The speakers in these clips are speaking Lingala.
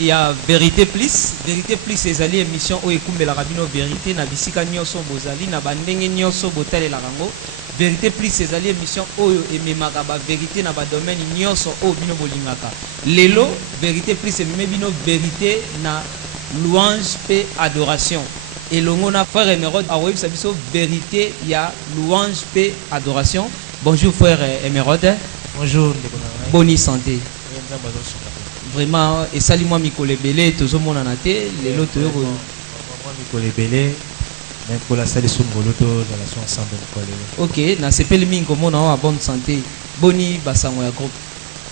Il y a Vérité Plus. Vérité Plus, c'est une émission où écoute la rabino vérité na bisika nyoso bozali na bandenge nyoso botale la rango. Vérité Plus, c'est une émission où ememaka ba vérité na ba domaine nyoso o bino bolingaka. Lelo Vérité Plus c'est bino vérité na louange pe adoration. Et l'ongona frère Emerode a reçu sa biso vérité, il y a louange pe adoration. Bonjour frère Emerode. Bonjour. Bonne santé. Vraiment, et salut moi Mikole Belé, tous au monde en athée, les lots de moi Mikole Belé, même pour la salle de Soumgoloto, dans la ensemble de ok, na sepel min comme on a bonne santé. Boni basango ya groupe.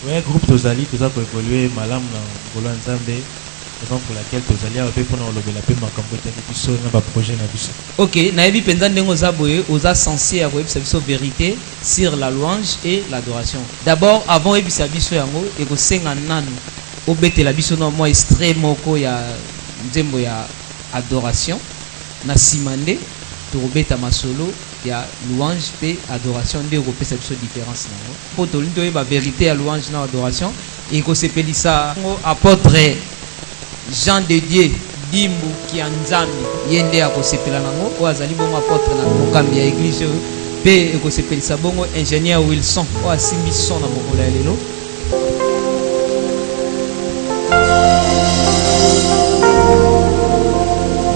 Oui, groupe Tozali, tout ça pour évoluer, malam na Golo Nzambe, raison pour laquelle Tozali a fait pour nous lever la paix, ma campagne de biso, na projet na biso. Ok, na ebi pendant dengo zaboye, osa censé à web service vérité sur la louange et l'adoration. D'abord, avant ebi service yango, et ko senga nanu. Obete la biso no moi extrait moko ya nzembo ya adoration na simande to obeta masolo ya louange pe adoration nde ko pesa biso différence na po to lindo ba vérité ya louange na adoration et ko sepelisa apôtre Jean de Dieu Dimbu ki anzambi yende ya ko sepela nango o azali bongo apôtre na mokambi ya église pe ko sepelisa bongo ingénieur Wilson o asimbi son na mokolo ya lelo.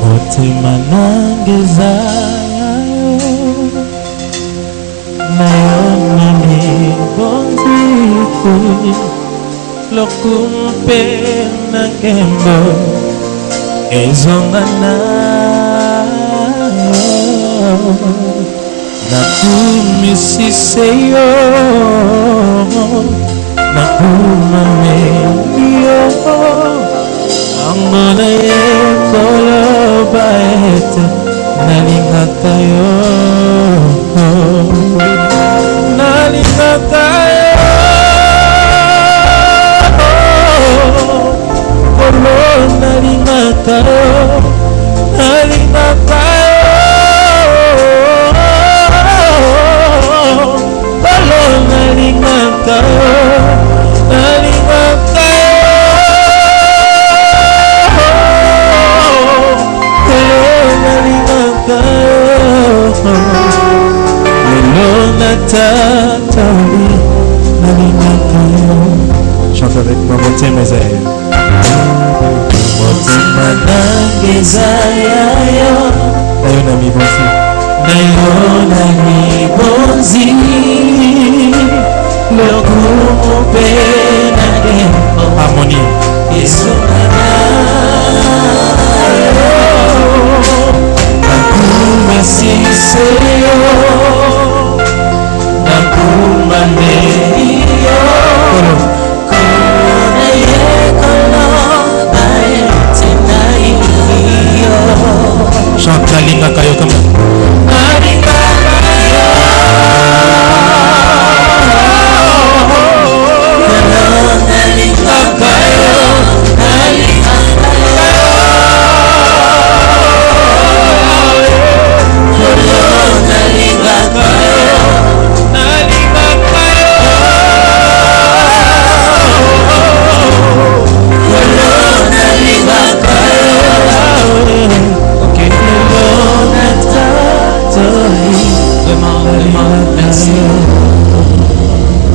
Motima nangeza nayonani bonzi lokumpe nakembo ezongana nakumisiseyo nakumameyo Angona yekolo baete nalingaka yo nalingaka yo kolo nalingaka yo nalingaka yo kolo nalingaka yo nalingaka chante avec moi, Motem Esaïe. Motem Esaïe, Nayonami Bonzi. Nayonami Bonzi. Le groupe Pénade. Harmonie. Isomana. Nakuma Siseo. Nakuma Meio. Chante la ligne à Kayo comme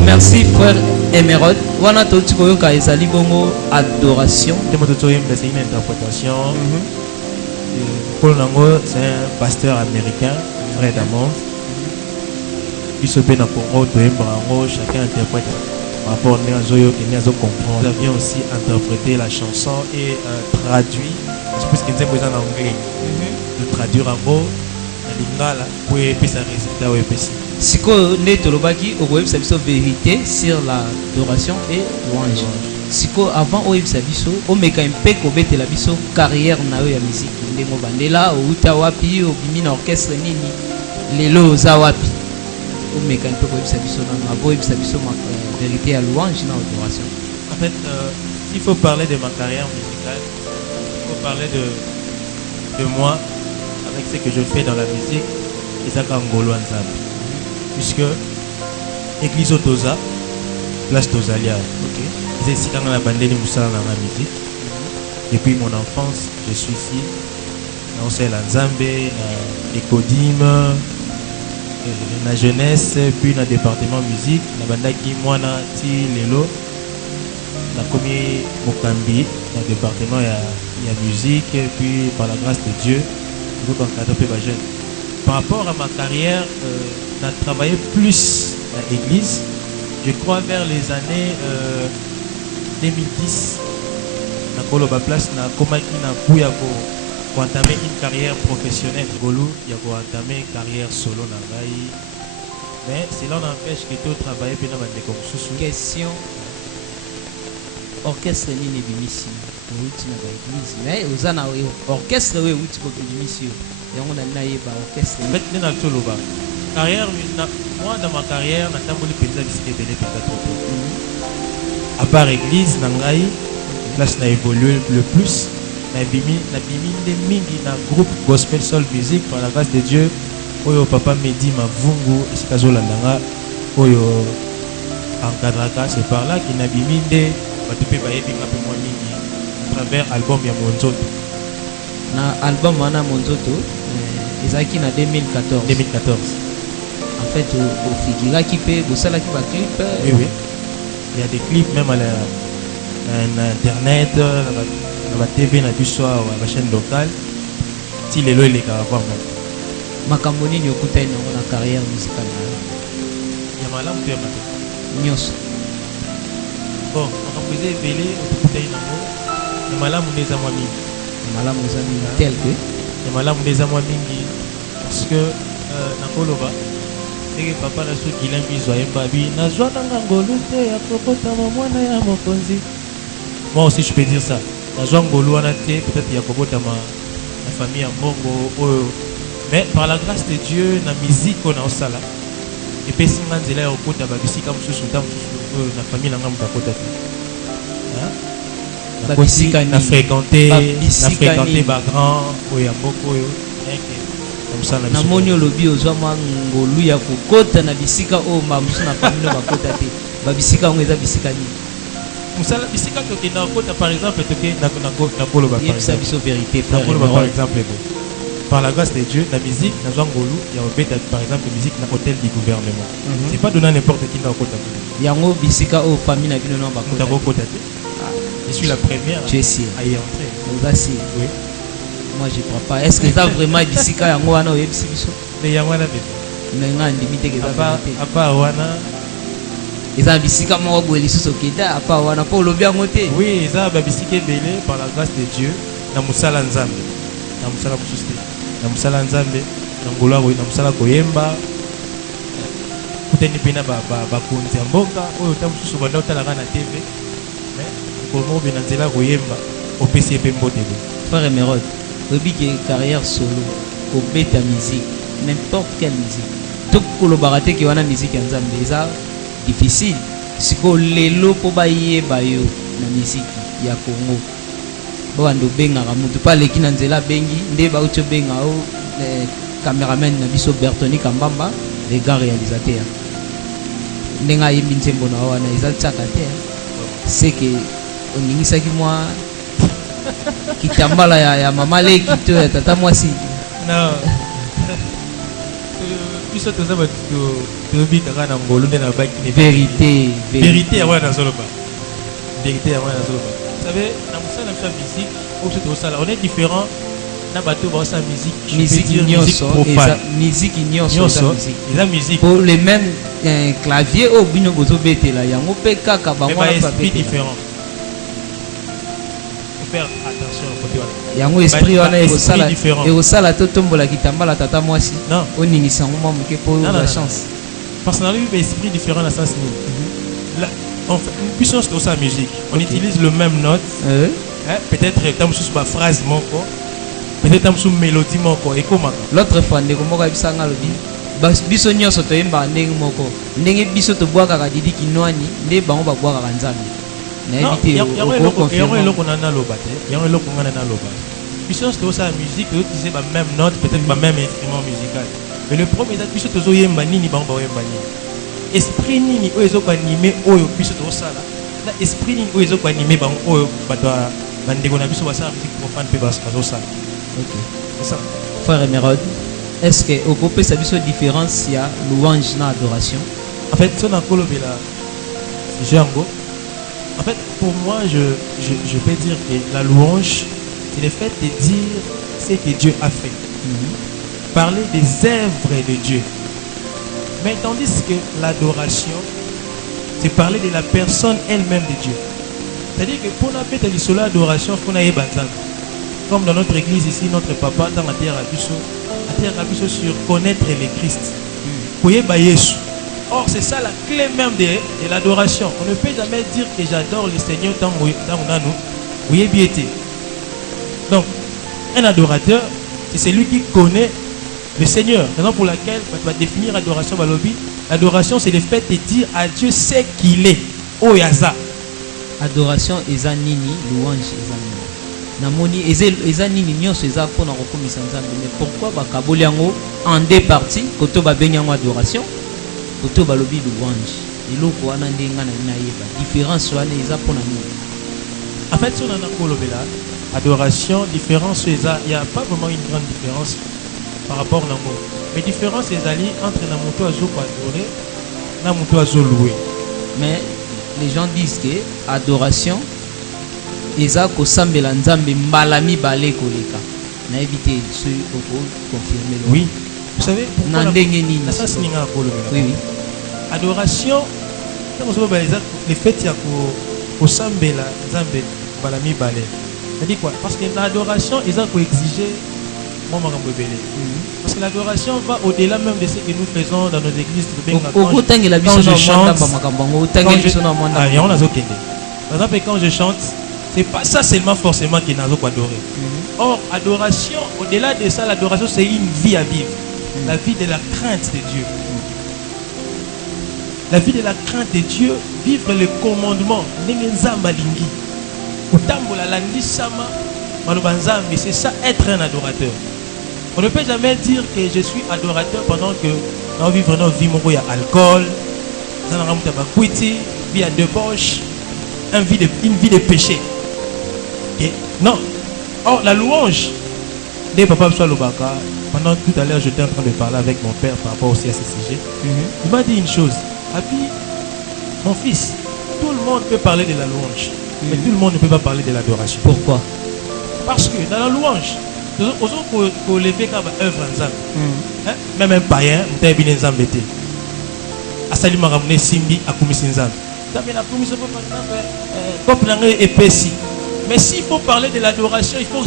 merci frère Emerode. Wana to tikoyoka ezali bongo adoration. C'est une interprétation. Paul Nango, c'est un pasteur américain, frère d'amour. Il se fait dans le Congo, chacun interprète par rapport à Zoyo et Nazo comprend. Nous avions aussi interprété la chanson et traduit. Je pense qu'il y a besoin en anglais. De traduire en gros, lingala pour puis ça résultat au EPC. Siko ne tolobaki au web service vérité sur l'adoration et louange. Siko avant au web service au meka impec au bete la biso carrière na yo ya musique ndemo bandela o uta wapi o bimina orchestre nini lelo za wapi au meka impec au web service na au web service ma vérité à louange na adoration. En fait, il faut parler de ma carrière musicale. Il faut parler de moi avec ce que je fais dans la musique et ça quand Ngolo Nzambe. Puisque église Otoza, place Tozalia, ok. C'est ici quand on a bandé les moussala dans la musique. Depuis mon enfance, je suis ici. On sait la Nzambe, la Ecodim, la jeunesse, puis dans le département musique. La banda qui moi na ti lelo. La commis Mokambi, dans le département il y a musique, puis par la grâce de Dieu, je veux encadrer jeune. Par rapport à ma carrière, j'ai travaillé plus à l'église. Je crois vers les années 2010, na koloba place na komaki na kuya pour entamer une carrière professionnelle. Golu, il y a pour entamer une carrière solo na ngai. Mais cela n'empêche que tu travailles puis na bande comme sous. Question. Orchestre nini bimisi outi na l'église mais ozana orchestre we outi ko bimisi yango na yeba orchestre maintenant na toloba carrière moi dans ma carrière na tamboli penza bisike belé penza trop à part église na ngai place na évolué le plus na bimi de mingi na groupe gospel soul music par la grâce de Dieu oyo papa Medi Mavungu esikazola ndanga oyo encadraka c'est par là qu'il na bimi de batupe bayebi ngape mwa mingi à travers album ya Monzoto na album wana Monzoto ezaki na 2014 en fait au figuraki pe bosala ki ba clip oui il y a des clips même à internet na ba TV na biso à la chaîne locale ti lelo ile ka voir même makambo nini okutani nango na carrière musicale ya malamu pe mato nyos bon makambo belé okutani nango ya malamu neza mwa mingi malamu zami tel que ya malamu neza mwa mingi parce que na koloba ndenge papa na so kilambi zwa yembabi nazwa nanga ngolu te ya kokotama mwana ya mokonzi. Moi aussi je peux dire ça nazwa ngolu wana te peut-être ya kokotama na famille ya mbongo oyo mais par la grâce de Dieu na musique on a osala epesi nga nzela ya kokota babisika mosusu ta mosusu oyo na famille na nga mokakota te na fréquenté ba grand oyo ya mboko oyo na moni olobi ozwa mwa ngolu ya kokota na bisika oyo mamusu na famille bakota te babisika yango eza bisika nini musala bisika tokenda kokota par exemple toke na koloba yebisa biso vérité par exemple par la grâce de Dieu la musique na zwa ngolu ya obeta par exemple musique na hôtel du gouvernement c'est pas donné n'importe qui na kokota yango bisika oyo famille na bino na bakota te. Je suis la première tu es sûr à y entrer. Oui. Moi je crois pas. Est-ce que ça vraiment bisika yango wana oyebisi biso? Mais yango wana bébé. Nga ndimite ke za vérité. Apa wana eza bisika moko boye lisusu okenda apa wana po olobi yango te. Oui, eza ba bisika belé par la grâce de Dieu na musala nzambe. Na musala mosusu te. Na musala nzambe na ngolo na musala koyemba. Kuteni pena ba konzi mboka oyo ta mosusu banda otalaka na TV. Comment bien nzela koyemba opesi pe mbote bo. Frère Emerode, obi ke carrière solo ko beta musique, n'importe quelle musique. Tout kolobara te ke wana musique ya nzambe eza difficile. Siko lelo po bayeba yo na musique ya Congo. Bo ando benga mutu pa leki na nzela bengi nde ba ucho benga o cameraman na biso Bertoni Kambamba les gars réalisateurs. Ndenga yimbi nzembo na wana eza tsaka te. C'est que oningisaki mwa kitambala ya mama leki to ya tata mwasi non biso toza bato tobikaka na ngolu nde na baki ne vérité ya wana nazoloba vérité ya wana nazoloba vous savez na mosala na musique oyo tozosala on est différent na bato baosala musique nyonso eza musique pour les mêmes clavier oyo bino bozobetela yango mpe kaka bango wana esprit différent. Faire attention au côté wana yango esprit wana ekosala to tombola kitambala tata mwasi oningisa yango mwa moke po la chance parce qu'on a eu esprit différent dans le sens là en fait puissance de sa musique on utilise le même note peut-être tam sous ba phrase moko peut-être tam sous mélodie moko et comment l'autre fois ndeko moko abisanga lobi biso nyonso toyemba ndenge moko ndenge biso tobwakaka didi kinwani nde bango babwakaka nzambe na éviter au confirmer yango na loba te yango eloko ngana na loba puissance de sa musique utiliser ba même note peut-être ba même instrument musical mais le problème est biso tozoyemba nini bango bayemba nini esprit nini oyo ezokanime oyo biso tozosala na esprit nini oyo ezokanime bango oyo bato bandeko na biso basala musique profane mpe bazosala. Ok. C'est ça. Frère Emerald, est-ce que au groupe ça une différence il y a louange na adoration? En fait, son akolobela Django. En fait, pour moi, je peux dire que la louange, c'est le fait de dire ce que Dieu a fait. Parler des œuvres de Dieu. Mais tandis que l'adoration, c'est parler de la personne elle-même de Dieu. C'est-à-dire que pour la fête de l'adoration, il faut aller comme dans notre église ici, notre papa, dans la terre à Bisso, sur connaître le Christ. Pour y Yesu. Or, c'est ça la clé même de l'adoration. On ne peut jamais dire que j'adore le Seigneur tant qu'on a nous. Oui, bien été. Donc, un adorateur, c'est celui qui connaît le Seigneur. Raison pour laquelle on va définir l'adoration. L'adoration, c'est le fait de dire à Dieu ce qu'il est. Oh, Yaza. Adoration, eza nini, louange, eza nini. Namoni, eza nini, nyonso eza pour na rekomisa nzambe. Mais pourquoi bakaboli yango en deux parties, koto ba benyango adoration? Koto balobi louange. Eloko wana ndenga na yeba. Différence wana eza pona nini? En fait, si on a un adoration, différence, il n'y a pas vraiment une grande différence par rapport à l'amour. Mais différence, c'est entre Namuto Azo adoré et Namuto Azo loué. Mais les gens disent que adoration, eza ko sambela nzambe mbalami bale koleka. Na éviter ce pour confirmer. Oui. Vous savez pourquoi oui, oui. Adoration, le fait qu'il y a au sambela nzambe balami bale. C'est-à-dire quoi? Parce que l'adoration, ils ont exigé parce que l'adoration va au-delà même de ce que nous faisons dans nos églises. Quand je chante, c'est pas ça seulement forcément qu'il n'a pas adoré. Or, adoration, au-delà de ça, l'adoration c'est une vie à vivre. La vie de la crainte de Dieu. La vie de la crainte de Dieu, vivre le commandement. C'est ça être un adorateur. On ne peut jamais dire que je suis adorateur pendant que nous vivons notre vie, il y a alcool, vie à débauche, une vie de péché. Okay? Non. Or, la louange des papas Lobaka, pendant tout à l'heure, j'étais en train de parler avec mon père par rapport aussi à ce sujet. Il m'a dit une chose. Abi, mon fils, tout le monde peut parler de la louange, mais tout le monde ne peut pas parler de l'adoration. Pourquoi? Parce que dans la louange, pour lever comme œuvre en Zambé, même un païen, il y a un Zambé. Asali Maramune Simbi a commis un Zambé. Mais s'il faut parler de l'adoration, il faut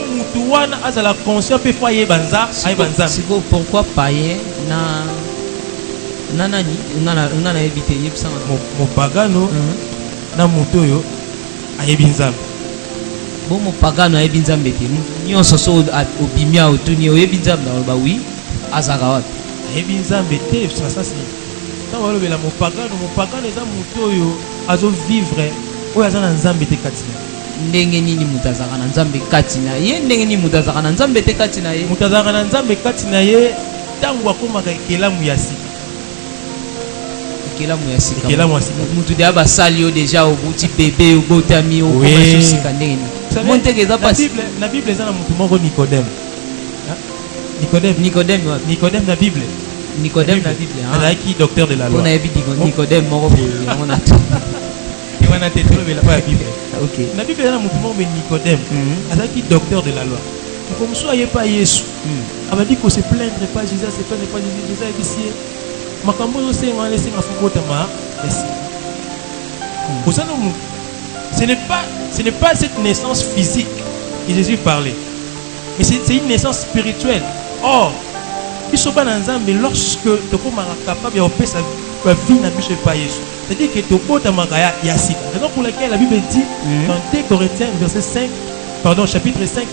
moutouana à la conscience peut foyer banza ay banza. Pourquoi païen na nani na éviter yebsa mo pagano na mutoyo ayebi nzambe. Bon mo pagano ayebi nzambe te nyonso so obimia otuni oyebi nzambe ba oui azaka wapi ayebi nzambe te ça c'est tant walobela mo pagano eza mutoyo azo vivre oyo azana nzambe te katina. Ndenge nini mutazaka na nzambe katina ye ndenge nini mutazaka na nzambe te katina ye mutazaka na nzambe katina ye tangu akomaka ekelamu ya sika ekelamu ya sika mutu de abasali yo déjà obuti bébé obotami okoma sika ndenge nini monteke eza pasi na Bible eza na mutu moko Nicodème na Bible Nicodème na Bible azalaki docteur de la loi on a yebi Nicodème moko on a on a tétolo mais la pas la Bible. OK. La Bible est là mutu moko Nicodème azalaki docteur de la loi. Comme ça il pas Yesu. A m'a dit qu'on se plaindre pas Jésus, c'est pas Jésus, Jésus est ici. Makambo yo senga laisser ma fukota ma merci. Pour ça non ce n'est pas cette naissance physique que Jésus parlait. Mais c'est une naissance spirituelle. Or, mais lorsque tu es capable de faire sa vie dans le pas Jésus, c'est-à-dire que tu es capable de faire Yassik. Raison pour laquelle la Bible dit dans 2 Corinthiens chapitre 5,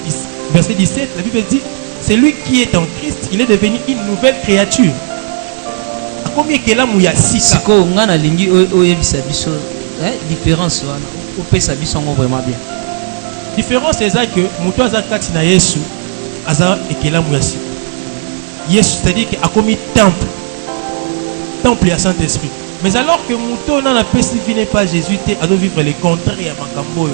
verset 17, la Bible dit celui qui est en Christ, il est devenu une nouvelle créature. Combien que là mouya sika siko ngana lingi oyebisa biso différence wana opesa biso ngo vraiment bien. Différence c'est ça que muto aza kati na Yesu aza ekela mouya sika. Yesu c'est-à-dire que a commis temple ya Saint-Esprit. Mais alors que Mouton n'a pas n'est pas Jésus, a de vivre les contraires à Makambo et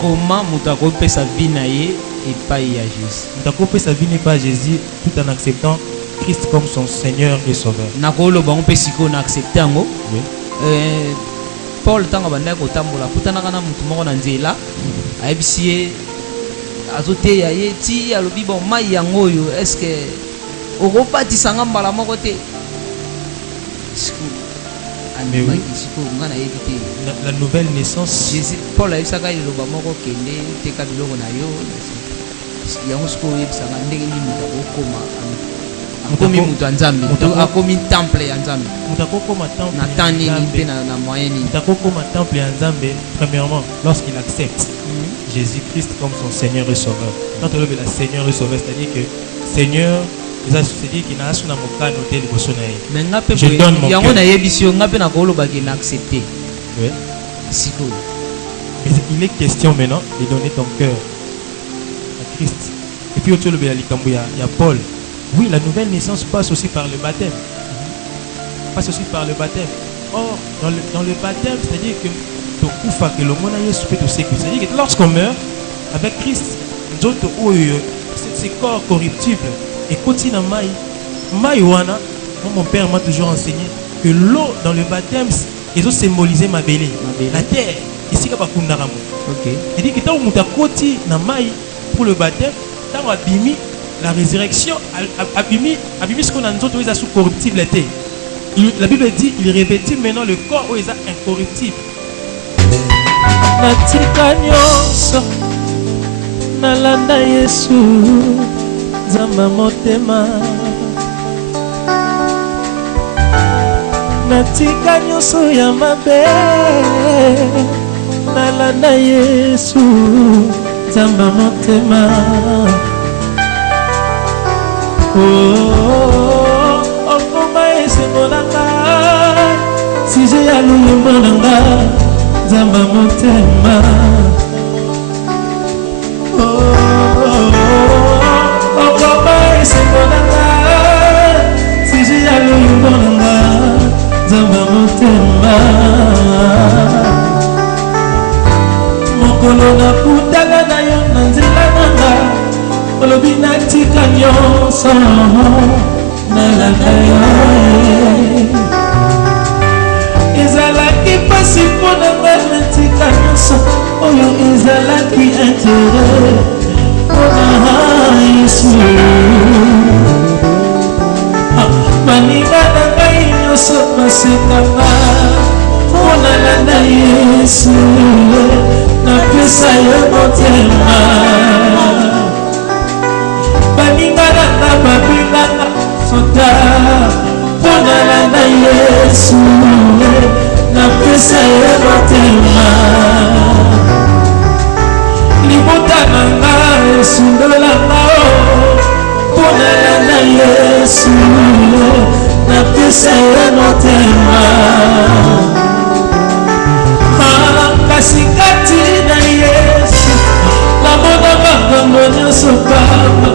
comment Moutako peut sa vie naïe et pas y à Jésus. Moutako peut sa vie n'est pas Jésus tout en acceptant Christ comme son Seigneur et Sauveur. Nakolo ba on peut siko na accepter ngo. Oui. Paul tanga banda ko tambola kutana kana mutu moko na nzela ayebisi azote ya ye ti alobi bon mai yango yo est-ce que okobatisa nga mbala moko te la nouvelle naissance. Jésus Paul ayebisaka liloba moko kende teka biloko na yo yango siko oyebisaka ndenge nini mutu akokoma akomi mutu ya nzambe akomi temple ya nzambe mutu akokoma temple na temps nini mpe na moyen nini mutu akokoma temple ya nzambe premièrement lorsqu'il accepte Jésus-Christ comme son Seigneur et Sauveur. Quand on veut la Seigneur et Sauveur, c'est-à-dire que Seigneur, c'est-à-dire qu'il n'a pas mon hôtel de Bossonaï. Je donne mon cœur. Oui. Mais il est question maintenant de donner ton cœur à Christ. Et puis autour de il y a Paul. Oui, la nouvelle naissance passe aussi par le baptême. Passe aussi par le baptême. Or, dans le baptême, c'est-à-dire que c'est-à-dire que lorsqu'on meurt avec Christ, ces corps corruptibles et continue maïwana, mon père m'a toujours enseigné que l'eau dans le baptême, ils ont symbolisé ma belle, la terre. Ici, il dit que tant que tu as côté na maï pour le baptême, tant abîmi la résurrection, abîmi ce qu'on a nous autres, ils sont corruptibles. La Bible dit, il revêtit maintenant le corps où ils sont incorruptibles. Natika nyonso nalanda Yesu nzamba motema natika nyonso ya mabe nalanda Yesu nzamba motema okoma esengo nanga size ya luyembo nanga Zamba motema okoma esengo nanga siji ya luyembo nanga zamba motema mokolo nakutana na yo na nzela nanga olobi natika nyonso nalanda yo ezalaki pasi mpona nga natika nyonso oyo ezalaki intere mpona Yesu baninga na ngai nyonso basekanga mpona landa Yesu napesa yo motema baninga na nga babenganga sota mpona landa Yesu napesa ye motema libota na nga esundolanga mpona landa Yesu napesa ye motema kasi kati na Yesu namona makambo nyonso pamba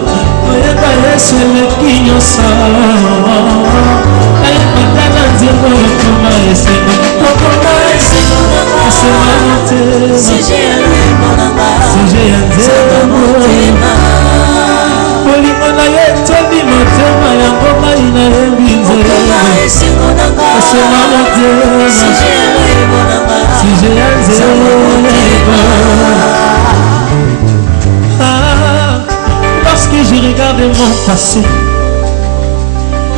koyeba Yesu eleki nyonso ayebata na nzembo okoma esengo Sije ya nzembo bolingo na ye tondi motema yango ngai nayembi nzela esenga motema Sije ya nzembo lorsque je regarde mon passé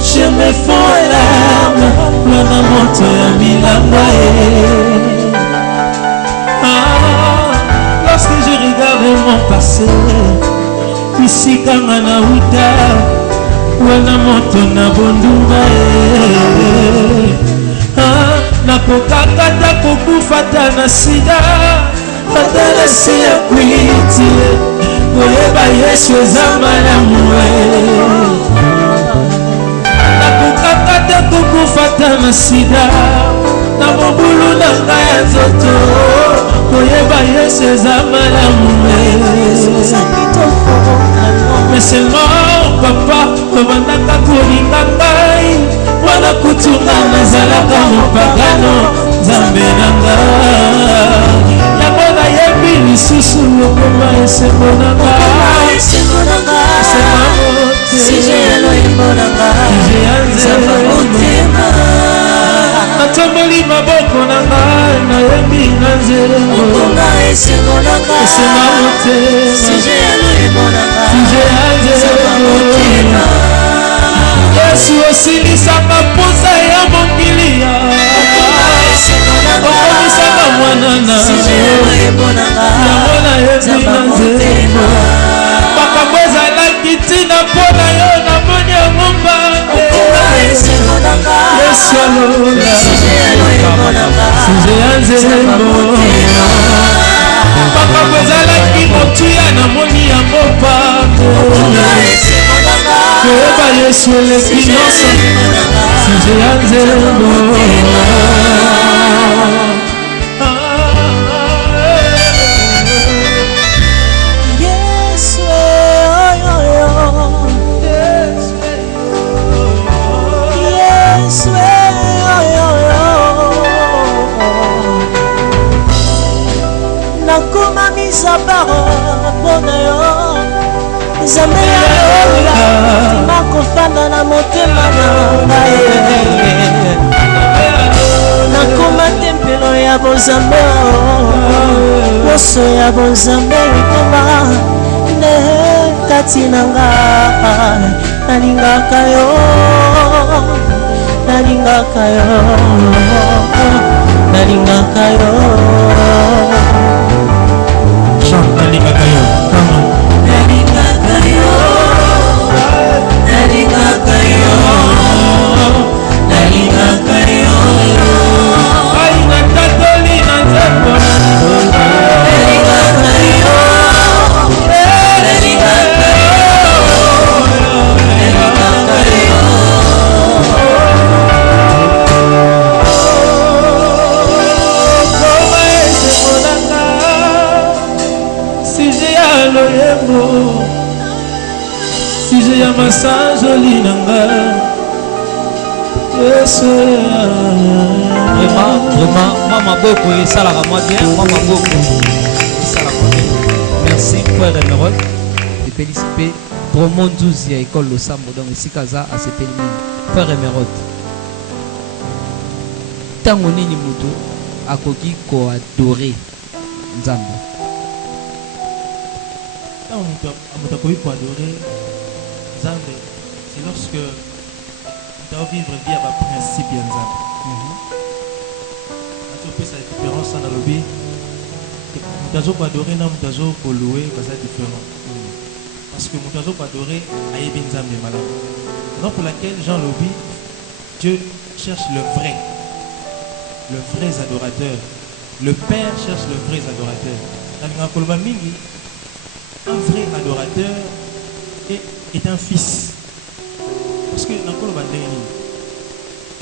je me fonds larmes plana moto ya milamba lorsque je regarde mon passé bisika nga na uta wana moto na bondunga nakokaka ta kokufa ta na sida ata na se ya kwiti koyeba Yesu eza malamu nakokaka kokufata na sida na mobulu na ngai ya nzoto koyeba Yesu eza malamu mais seulement papa obandaka kolinga ngai wana kutunga nazalaka mopagano nzambe nanga yango nayebi lisusu lokoma esengo nanga natamboli maboko nanga nayebi na nzerengo esenga motema Yesu osilisaka posa ya mokili okomisaka mwanana yango nayebi na nzerengo makambo ezalaki ntina mpo na yo namoni yango mbange Yesu alola suje ya nzembo makambo ezalaki motuya namoni yango mbange koyeba Yesu eleki nyonso suje ya nzembo Nzambe ya makofanda na motema na ngai nakoma tempelo ya bonzambe nyonso ya bonzambe ekoma nde kati na nga nalingaka yo Jean nalingaka yo masanjoli nanga Yesu vraiment moi maboko esalaka moi bien moi maboko esalaka bien merci frère Emerald epelisi mpe promo 12 ya école losambo donc esika aza asepeli mingi frère Emerald ntango nini moto akoki koadore nzambe ntango moto akoki koadore c'est lorsque tu dois vivre vie à principe de Nzambe. Tu peux sa différence dans le lobby. Tu dois adorer, tu dois louer, c'est différent. Parce que tu dois adorer à Yébin Nzambe malade. Donc pour laquelle Jean lobby, Dieu cherche le vrai adorateur. Le Père cherche le vrai adorateur. Un vrai adorateur est un fils. Parce que dans le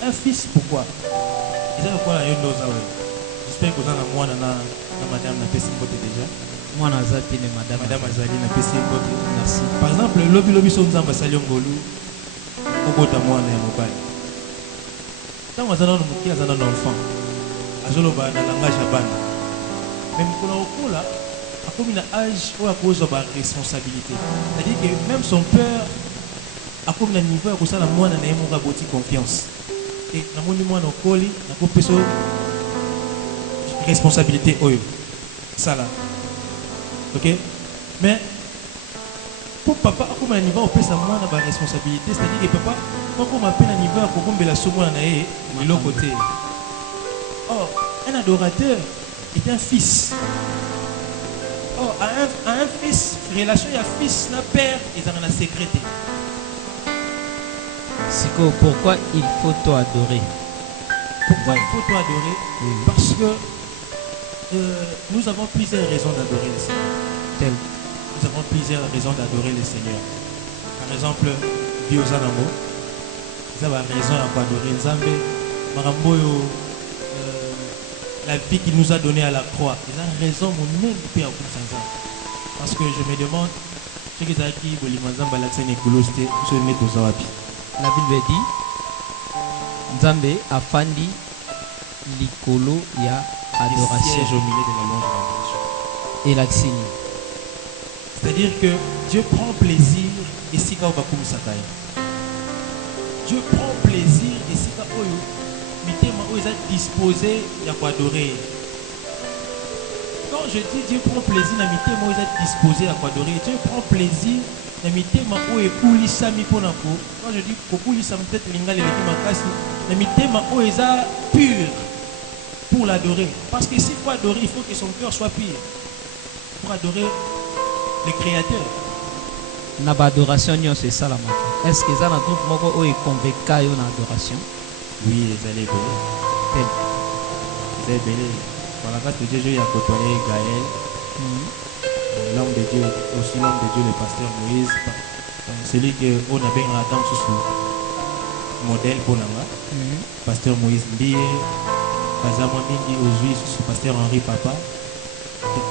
un fils, pourquoi? J'espère que vous avez madame n'a pas déjà. Moi, madame Azali n'a pas merci. Par exemple, le lobby son Zamba Saliongolu, au côté de moi, on est mobile. Quand on a un enfant, on a un langage à ban. Même pour le là, comme il a âge ou à cause de la responsabilité. C'est-à-dire que même son père a comme un niveau à cause de la moine n'a pas de confiance. Et dans mon niveau au coli, n'a pas de responsabilité oyo. Ça là. OK? Mais pour papa, comme un niveau au plus à moi n'a pas de responsabilité, c'est-à-dire que papa, quand on m'appelle un niveau à comme la somme de l'autre côté. Or, un adorateur est un fils. Oh, à un fils, relation à fils, la père, ils ont la sécurité. Siko, pourquoi il faut t'adorer? Pourquoi il faut t'adorer? Parce que nous avons plusieurs raisons d'adorer le Seigneur. Nous avons plusieurs raisons d'adorer le Seigneur. Par exemple, Biozanamo, nous avons raison d'adorer Nzambe. Maramboyo, la vie qu'il nous a donnée à la croix. Ils ont raison, mon nom de Père parce que je me demande, ce que la Bible dit, nzambe afandi likolo ya adoration siège au milieu de la louange et l'adoration. elakisi nini? C'est-à-dire que Dieu prend plaisir et si ka bakumu sakai. Dieu prend plaisir et si ka oyo mitema oyo est disposé ya ko adorer. Quand je dis Dieu prend plaisir na mitema oyo est disposé ya ko adorer, Dieu prend plaisir na mitema oyo ekulisami pona ko. Quand je dis kokulisami peut-être linga leleki makasi na mitema oyo eza pur pour l'adorer. Parce que s'il faut adorer, il faut que son cœur soit pur pour adorer le créateur. Na ba adoration nyonso esalamaka. Est-ce que eza na groupe moko oyo econveka yo na adoration? Oui, les allez belé. Tel. Les belé. Voilà, quand Dieu a côtoyé Gaël, l'homme de Dieu, aussi l'homme de Dieu, le pasteur Moïse, celui qu'on a bien en attente sous modèle pour l'angle. Pasteur Moïse Mbie, Bazama Mingi, aujourd'hui, sous pasteur Henri Papa.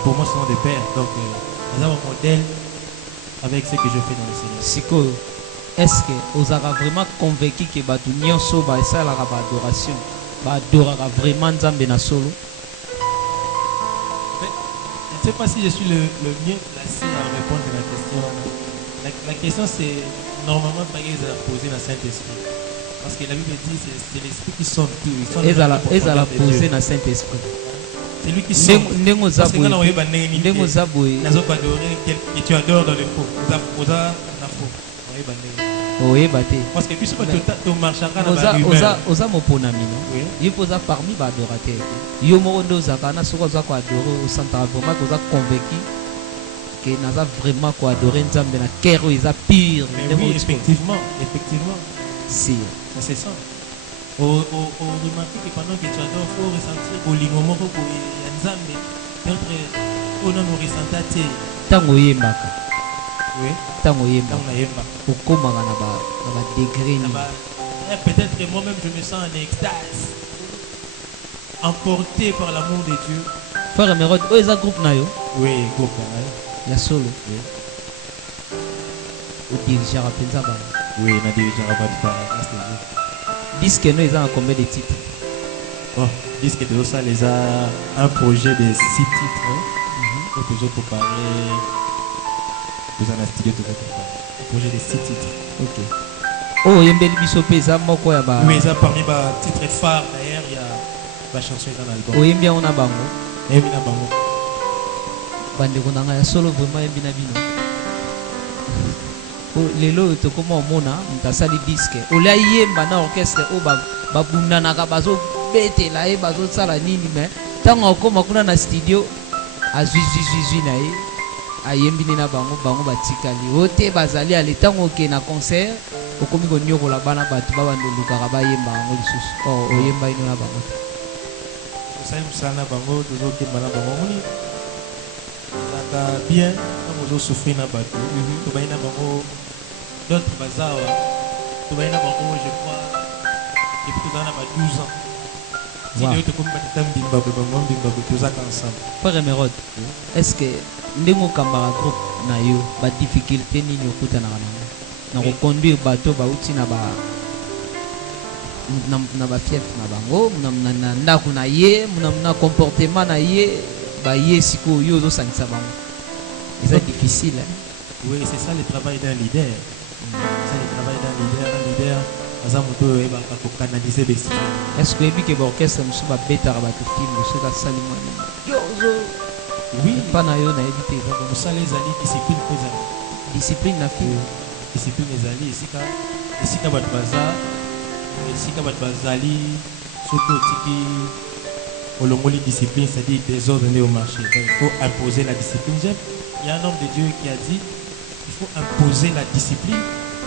Pour moi, ce sont des pères. Donc, nous avons un modèle avec ce que je fais dans le Seigneur. Siko, est-ce que vous avez vraiment convaincu que batu nyonso ba esalaka ba adoration ba adoraka vraiment nzambe na solo? Je ne sais pas si je suis le mieux placé à répondre à la question. La question, c'est normalement pas qu'ils ont posé dans le Saint-Esprit. Parce que la Bible dit c'est l'Esprit qui sonne tout. Ils ont posé dans le Saint-Esprit. C'est lui qui sonne. Parce que quand on Ndengo que tu adores dans le faux. Vous avez la faux. Parce que puisque tu marches oza moponami no yo poza parmi ba adorateur yo moko ndo ozaka na soko oza ko adorer au centre vraiment que oza convaincu que naza vraiment ko adorer nzambe na cœur oyo eza pire. Oui, effectivement si c'est ça. Remarquez que pendant que tu adores, il faut ressentir au lingomoko pour nzambe peut-être on a ressenti tango yembaka. Oui. Tango yemba okomaka na ba degré ni. Peut-être moi-même je me sens en extase, emporté par l'amour de Dieu. Frère Mérode, où est ce groupe na yo? Oui, groupe na ya solo. Oui. Au dirigeant penza ba. Oui, na dirigeant ba par grâce de Dieu. Disque nous ils ont combien de titres? Oh, disque de ça les a un projet de 6 titres. Pour toujours préparer. Vous en avez studio tout un projet de 6 titres. Ok. Oh, yembeli biso pesa moko ya ba. Oui, ça parmi ba titres phares d'ailleurs, il y a ba chanson dans l'album. Oh, yembia on a bango. Yembi na bango. Bande konanga ya solo vraiment yembi na bino. Oh, lelo to comment mona mtasali disque. Ola yemba na orchestre o ba bundana ka bazo betela e bazo sala nini mais tango okoma kuna na studio azui na ye. Ayembini na bango batikali ote bazali ale tango ke na concert okomi konyokola bana batu babandolukaka bayemba yango lisusu oyemba ino na bango osali mosala na bango tozokemba na bango moni ezalaka bien ntango ozosouffrir na bato tobayi na bango d'autres bazawa tobayi na bango je crois depuis tozala na ba 12 ans tino tokomi batata mbimbabwe bango mbimbabwe tozaka ensemble. Frère Mérode, est-ce que ndenge okambaka groupe na yo badifficulté nini okutanaka nango na koconduire bato bauti na bafief na bango na ndako na ye na comportement na ye baye sikoyo yo ozosangisa bango eza difficile hein? Oui, c'est ça le travail d'un leader. C'est le travail d'un leader. Un leader azamoto oyebaka kokanaliser l'esprit. Est-ce que oyebi ke baorchestre mosusu babetaka bato film soki asali mwana yozo? Oui, pas na yo nayebi te eza mosala ezali discipline mpo ezali discipline na film. Discipline ezali esika bato bazali soki otiki olongoli discipline, c'est-à-dire désordre nde au marché. Donc il faut imposer la discipline. Il y a un homme de Dieu qui a dit il faut imposer la discipline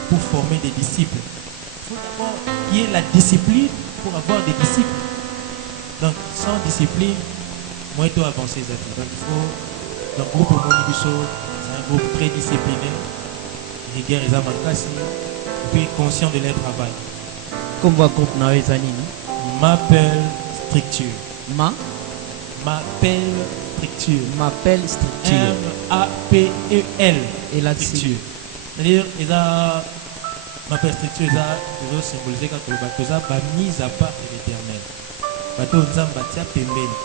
pour former des disciples. Il faut d'abord qu'il y ait la discipline pour avoir des disciples. Donc sans discipline, moi je dois avancer. Donc il faut, dans le groupe Monibiso, c'est un groupe très discipliné, rigueur et zamakasi, et puis conscient de leur travail. Comme votre groupe na ezani no? M'appelle structure. M'appelle structure. M-A-P-E-L. Et là structure. C'est-à-dire, il a ma perspective est symbolisée quand le bateau a mise à part de l'éternel. Bateau nzamba tia pembeni.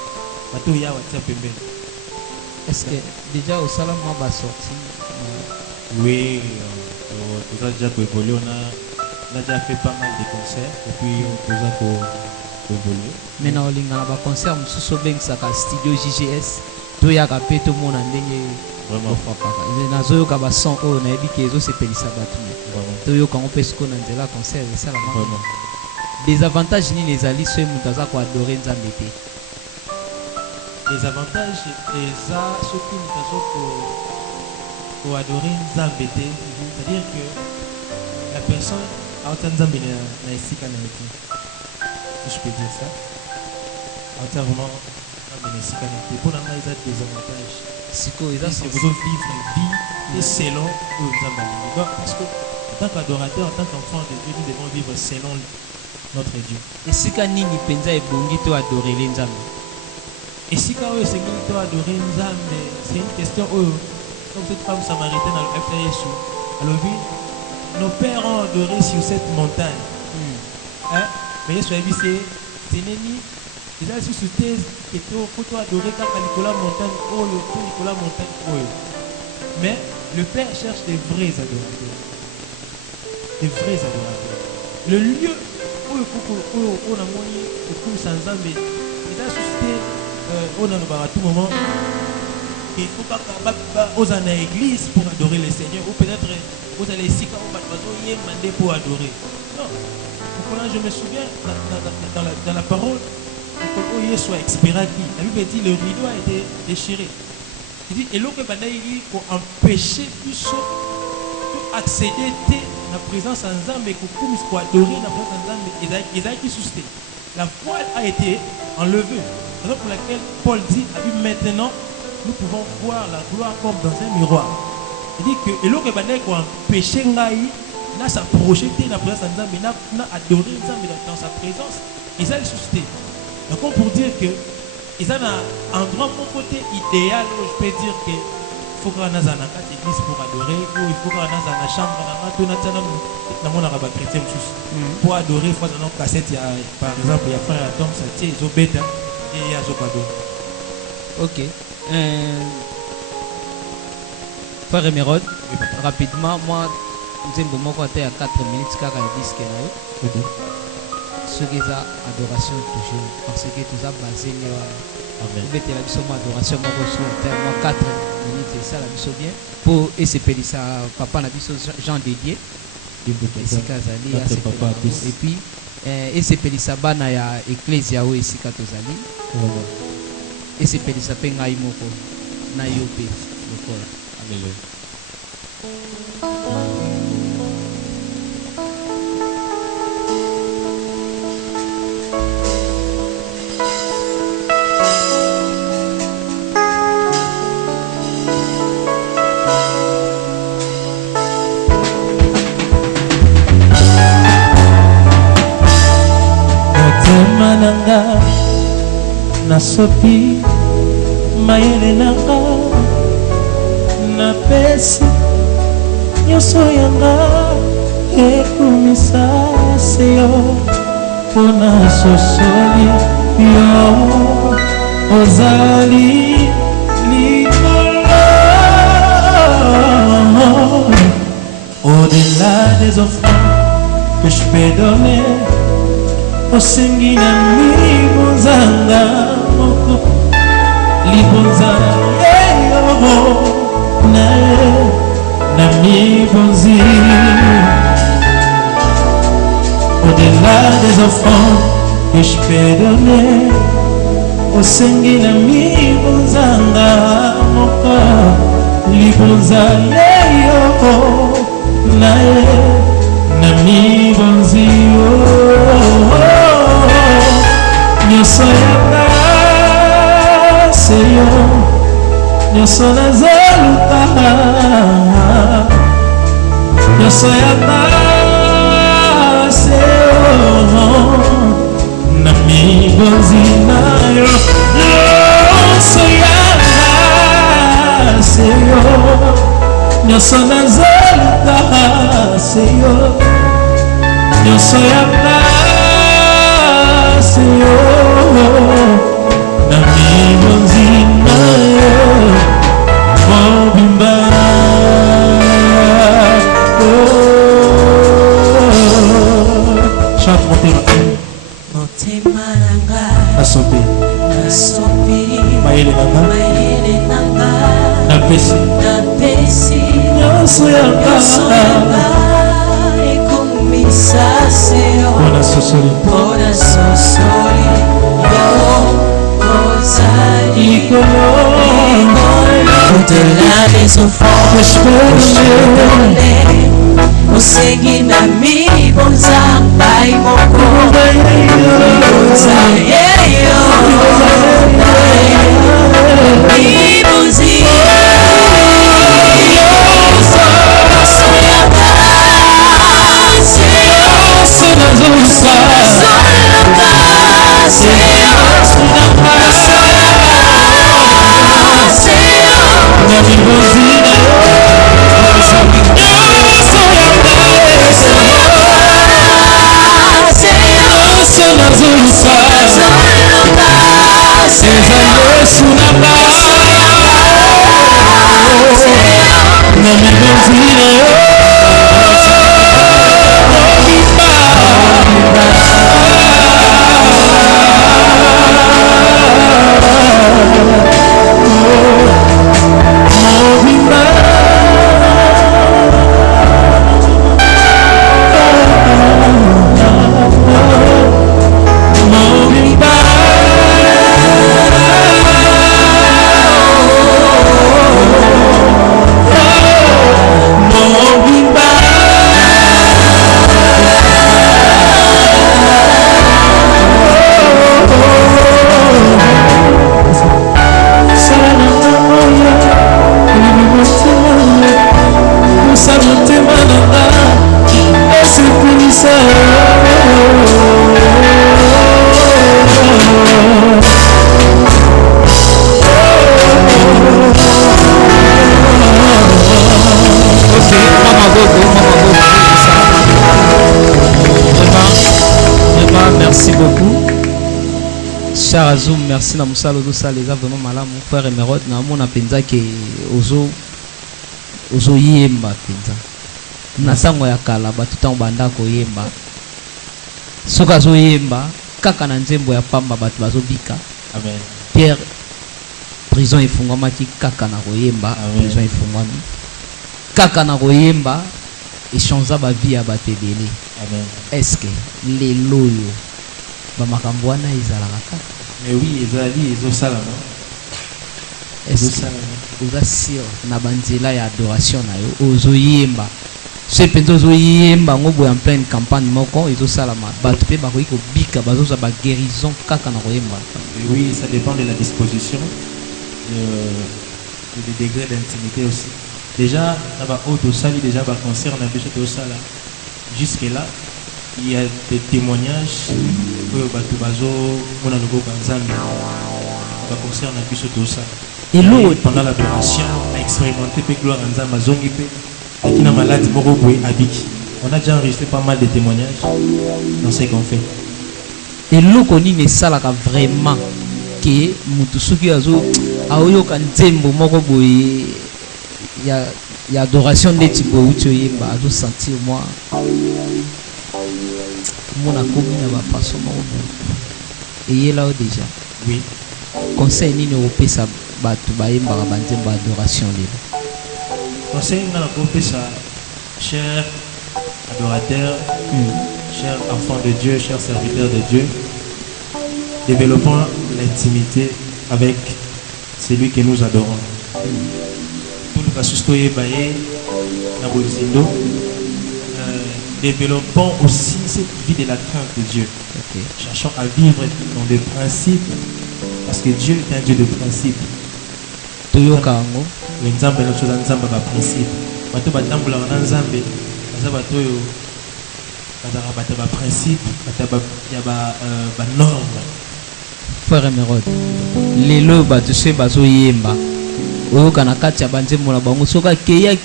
Bateau ya tia pembeni. Est-ce que déjà au salon moi va sortir? Oui, on a déjà évolué, on a déjà fait pas mal de concerts et puis on a évolué. Maintenant on a un concert sous ça studio JGS. Tout y a capé tout le monde en ligne. Vraiment. Nazo yoka ba son o na yebi ke ezo sepelisa batu. To yoka on peut ce qu'on a là concert et ça la marque. Des avantages ni les alliés ceux mutaza ko adorer nzambe te. Les avantages et ça ceux qui mutaza ko adorer nzambe te, c'est-à-dire que la personne a autant nzambe na esika na yetu. Si je peux dire ça. Autant vraiment nzambe na esika na yetu. Pour la maison des avantages. Si vous vivre une vie selon parce que en tant qu'adorateur, en tant qu'enfant de Dieu, nous devons vivre selon notre Dieu. Et si Kanini Penza est bon, tu adorer les Nzambe. Et si quand tu adorer Nzambe, c'est une question comme cette femme samaritaine à l'Efraïsou. Alors oui, nos pères ont adoré sur cette montagne. Mais c'est Néni. Il a sous thèse que tu faut adorer quand Nicolas Montagne Nicolas Montagne. Mais le Père cherche des vrais adorateurs. Des vrais adorateurs. Le lieu où on a moyen de tout sans Zambé, il a suscité on a à tout moment qu'il ne faut pas aux en église pour adorer le Seigneur ou peut-être vous allez ici quand on va demander pour adorer. Non. Je me souviens dans la parole. Il soit expiraki. La Bible dit le rideau a été déchiré. Il dit et l'eau que il pour empêcher tout accéder à la présence en Zambé pour adorer la présence en Zambé. Ils ont été suscités. La voile a été enlevée. C'est pour laquelle Paul dit maintenant nous pouvons voir la gloire comme dans un miroir. Il dit que et l'eau que pour empêcher n'a s'approcher de la présence en Zambé, n'a adoré Zambé dans sa présence. Ils ont suscité. Donc pour dire que ils ont un endroit mon côté idéal où je peux dire que il faut qu'on ait une église pour adorer ou il faut qu'on ait une chambre dans mon arabe chrétien pour adorer il faut dans nos cassettes par exemple il y a frère Adam Satier ils ont bête et il y a Zopado. Ok. Frère Emerod, rapidement moi nous avons moment côté à 4 minutes car il dit ce qu'il y a. Ce qui est adoration toujours parce que tout ça basé amen vous mettez la mission adoration moi sur le terme 4 minutes c'est ça la mission bien pour essayer ça papa la mission Jean dédié et puis essayer ça bana ya ecclesia ou esika tozali essayer ça pe ngai moko na yope lokola amen. Nasopi mayele nanga napesi nyonso yanga ekumisa seyo pona sosoli yo ozali likolo au-delà des offrandes que je peux donner osengi na mibonzanga moko libonza yeyo na mibonzi au-delà des offrandes que je peux donner osengi na mibonzanga moko libonza yeyo na mibonzi nyonso yanga seyo nyonso nazaluka nyonso yanga seyo na mibonzi nayo nyonso yanga seyo nyonso nazaluka seyo nyonso ya pasi yo na mimonzi na yo mobimba chante motema na ngai nasopi mayele na ngai napesi nyonso ya ngai mpona sosoli au-delà des offrandes, je peux donner osengi na mibonza bai moko mibonza yeyo mibonzi Charazou, merci na musalo do ça les a vraiment malade mon frère Emerode na mona penza ke ozo yemba penza na sango ya kala ba tuta banda ko yemba soka zo yemba kaka na nzembo ya pamba batu bazo bika amen Pierre prison ifungwama ki kaka na ko yemba prison ifungwami kaka na ko yemba échanger ba vie ya batebele amen est-ce que les loyo ba makambo wana ezalaka kaka mais oui ezali ezosalama oza sûr na banzela ya adoration na yo ozoyemba so mpenza ozoyemba ngo boye en pleine campagne moko ezosalama bato mpe bakoki kobika bazozwa baguérison kaka na koyemba. Oui, ça dépend de la disposition et du degré d'intimité aussi. Déjà là-bas au sali déjà ba concert na biso to sala jusque là il y a des témoignages que bato bazo mona logo banzambe ba concert na biso to sala et l'autre pendant l'adoration a expérimenté pe gloire nzamba zongi pe akina malade moko boye abiki. On a déjà enregistré pas mal de témoignages dans ce qu'on fait. et l'autre on ne salaka vraiment que mutu soki azo aoyoka nzembo moko boye ya adoration ndeti boye uti oyemba azo sentir moi mona komi na ba façon moko boye et là déjà Oui. conseil nini opesa bato bayembaka banzembo adoration lelo. Conseil nga na kopesa cher adorateur, cher enfant de Dieu, cher serviteur de Dieu, développons l'intimité avec celui que nous adorons. Tout le kasustoye baye na bozindo. Développons aussi cette vie de la crainte de Dieu. Okay. Cherchons à vivre dans des principes parce que Dieu est un Dieu de principes. Toyoka ngo Le nzambe na choza nzambe ba principe. Bato batambola na nzambe, baza bato yo bazaka bato ba principe, bato ya ba norme. frère Emerode lelo bato se bazo yemba oyoka na kati ya banzembo na bango soka keya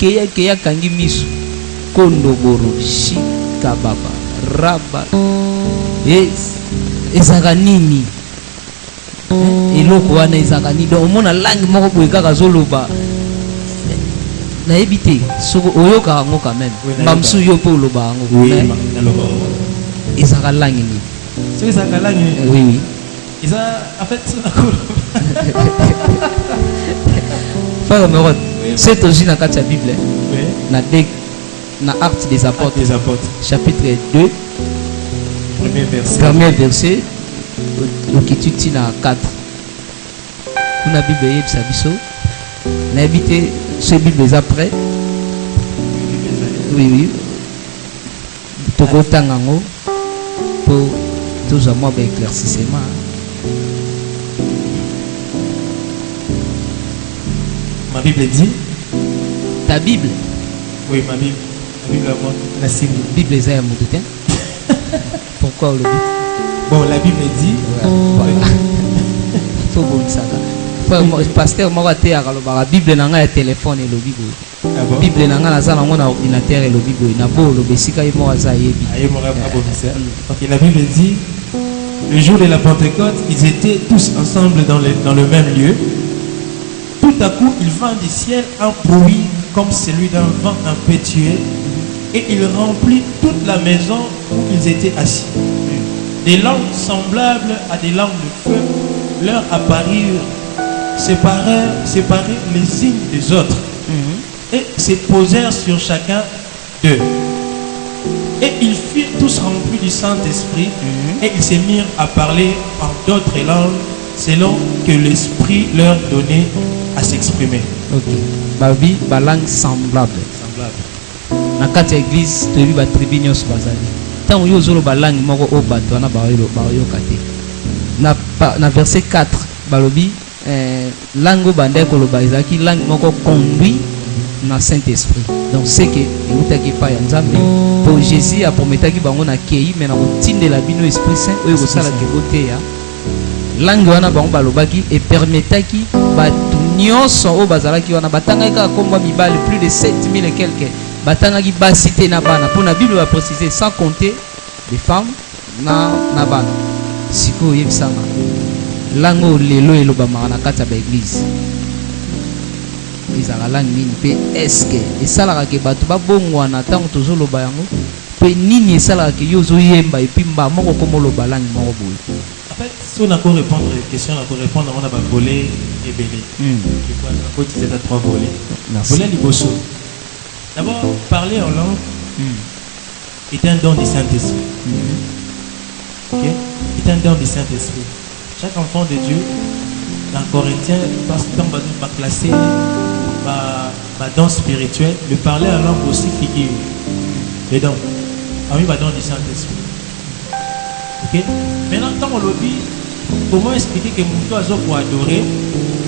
kangi miso kondo boro shika baba raba ezaka nini eloko wana ezaka nini donc omona langue moko boye kaka zoloba nayebi te soko oyokaka yango quand même bamosusu yo mpe oloba yango ezaka langue nini soki ezaka langue oui oui eza en fait frère Merod c'est aussi na kati ya Bible na Actes des Apôtres chapitre 2 premier verset okitu ntina 4 kuna Bible eyebisa biso nayebi te ce Bible eza prêt oui oui tokotanga yango mpo tozwa mwa baéclaircissement. Ma Bible dit. Ta Bible? Oui, ma Bible. La Bible à moi, la signe. Bible est à Moudoutin. Pourquoi on le dit? Bon, la Bible dit. Voilà. Faut bon ça. Pasteur m'a dit la Bible n'a pas téléphone et le Bible. Ah bon? Bible n'a pas un ordinateur et le Bible. N'a pas le Bessica et moi ça y est. Ok, la Bible dit. Le jour de la Pentecôte, ils étaient tous ensemble dans le même lieu. Tout à coup, il vint du ciel un bruit comme celui d'un vent impétueux et il remplit toute la maison où ils étaient assis. Des langues semblables à des langues de feu leur apparurent, séparées les unes des autres et se posèrent sur chacun d'eux. Et ils furent tous remplis du Saint-Esprit et ils se mirent à parler en d'autres langues selon que l'Esprit leur donnait à s'exprimer. Ok. Babi, ba langue semblable. Na kati église, tu as ba tribune nyos bazali. Tant yo zolo ba langue moko o bato na ba yo kate. Na verset 4, balobi langue bande ko lo ba ezaki langue moko conduit na Saint-Esprit. Donc c'est que eutaki pa ya Nzambe pour Jésus a prometaki bango na kei mais na kotinde la bino Esprit Saint oyo ko sala ke bote ya langue wana bango balobaki et permetaki bato nyonso o bazalaki wana batangaki kaka komba mibale plus de 7000 et quelques batangaki basité na bana pour la Bible va préciser sans compter des femmes na bana siko yebisanga langue lelo elobamaka na kati ya ba église ezala langue nini pe eske esalaka ke bato babongwana ntango tozoloba yango pe nini esalaka ke yo ozoyemba epi mba moko komoloba langue moko boye. En fait, si on a pour répondre à la question, on a pour répondre on a volet et belé. Je crois qu'on peut utiliser 3 volets. Volet liboso. D'abord, parler en langue est un don du Saint-Esprit. Ok? Est un don du Saint-Esprit. Chaque enfant de Dieu, dans Corinthiens, parce que on va classer ma don spirituel, le parler en langue aussi figure. Les dons. Parmi ma don du Saint-Esprit. Ok? Maintenant, quand on le dit, comment expliquer que mon oiseau pour adorer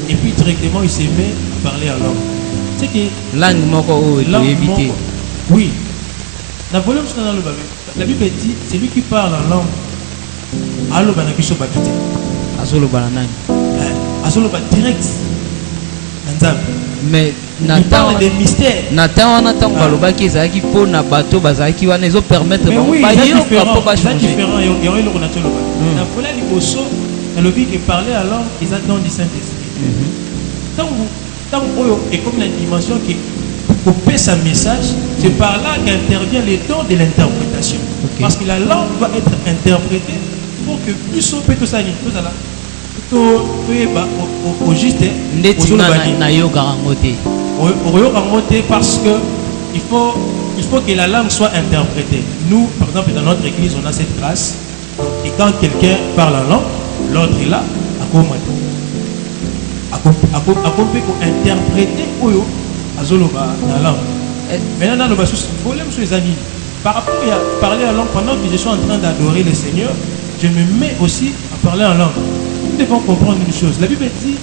et puis directement il se met à parler en langue? C'est que langue moko éviter. Oui. La Bible dit c'est lui qui parle en langue. Allo banakiso batute. Azolo bananani. Azolo bat direct. Nzambe. Mais il parle des mystères. Nathan wana tango balobaki ezalaki po na bato bazalaki wana ezo permettre ba yoka po ba changer. C'est différent et on le connaît le bas. Na fola liboso, na lobi que parler à langue ils attendent du Saint-Esprit. Tant et comme la dimension qui couper sa message, c'est par là qu'intervient le don de l'interprétation. Parce que la langue va être interprétée pour que plus on peut tout ça là. Au juste parce que il faut que la langue soit interprétée. Nous, par exemple, dans notre église, on a cette grâce. Et quand quelqu'un parle en langue, l'autre est là, à quoi interpréter la langue. Maintenant, le problème sur les amis, par rapport à parler en langue, pendant que je suis en train d'adorer le Seigneur, je me mets aussi à parler en langue. Nous devons comprendre une chose. La Bible dit,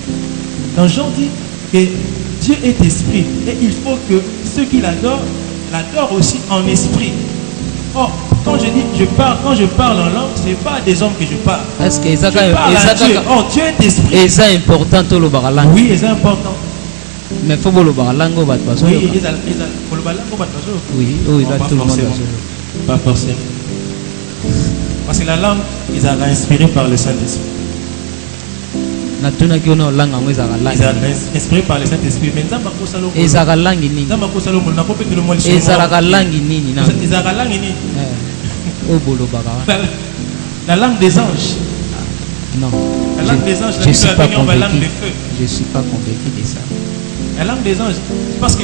dans Jean dit que Dieu est esprit et il faut que ceux qui l'adorent aussi en esprit. Or, quand je parle en langue, ce n'est pas à des hommes que je parle. Est-ce que je parle à Dieu. Or, Dieu est esprit. Et c'est important tout le langue. Oui, c'est important. Mais il faut que le langue au batbazo. Oui, oui, là tout le monde. Pas forcément. Parce que la langue, ils sont inspirés par le Saint-Esprit. natunaki ono langa ngo ezaka Ils langi sont inspirés par le Saint-Esprit. Mais nzamba kosala okolo. ezaka langi nini Nzamba kosala okolo, nakopetela mwa lisolo. ezalaka langi nini na Ezalaka langi nini? oyo bolobaka wana. La langue des anges. Non, La langue des anges, je suis pas la langue convaincu. de feu. Je suis pas convaincu de ça. La langue des anges. Parce que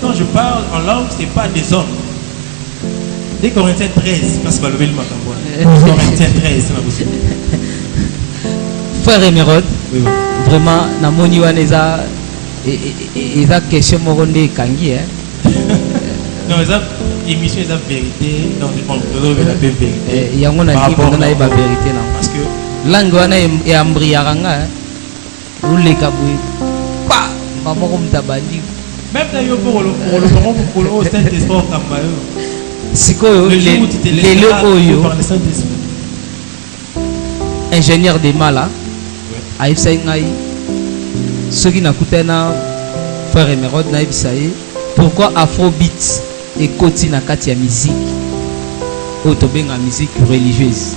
quand je parle en langue, ce n'est pas des hommes. Dès Corinthiens 13, parce que le Macambo. Corinthiens 13, c'est ma possible. Frère Emerode, Oui, oui. vraiment, namoni wana eza question moko nde ekangi Non, mais ça, émission, c'est la vérité. Donc, on peut la vérité. yango na Par libo rapport na à- yeba vérité nango. Parce que, Langue wana eambriaka nga oleka boye pa mamoko moto abandi même d'ailleurs, pour le Saint-Esprit, au Kambayo, sikoyo le jour où tu te lelo laisseras oyo par le Saint-Esprit. ingénieur de mala ayebisaki ngai soki nakutani na frère Emerode nayebisa ye pourquoi afrobeat ekoti na kati ya musique oyo tobenga musique religieuse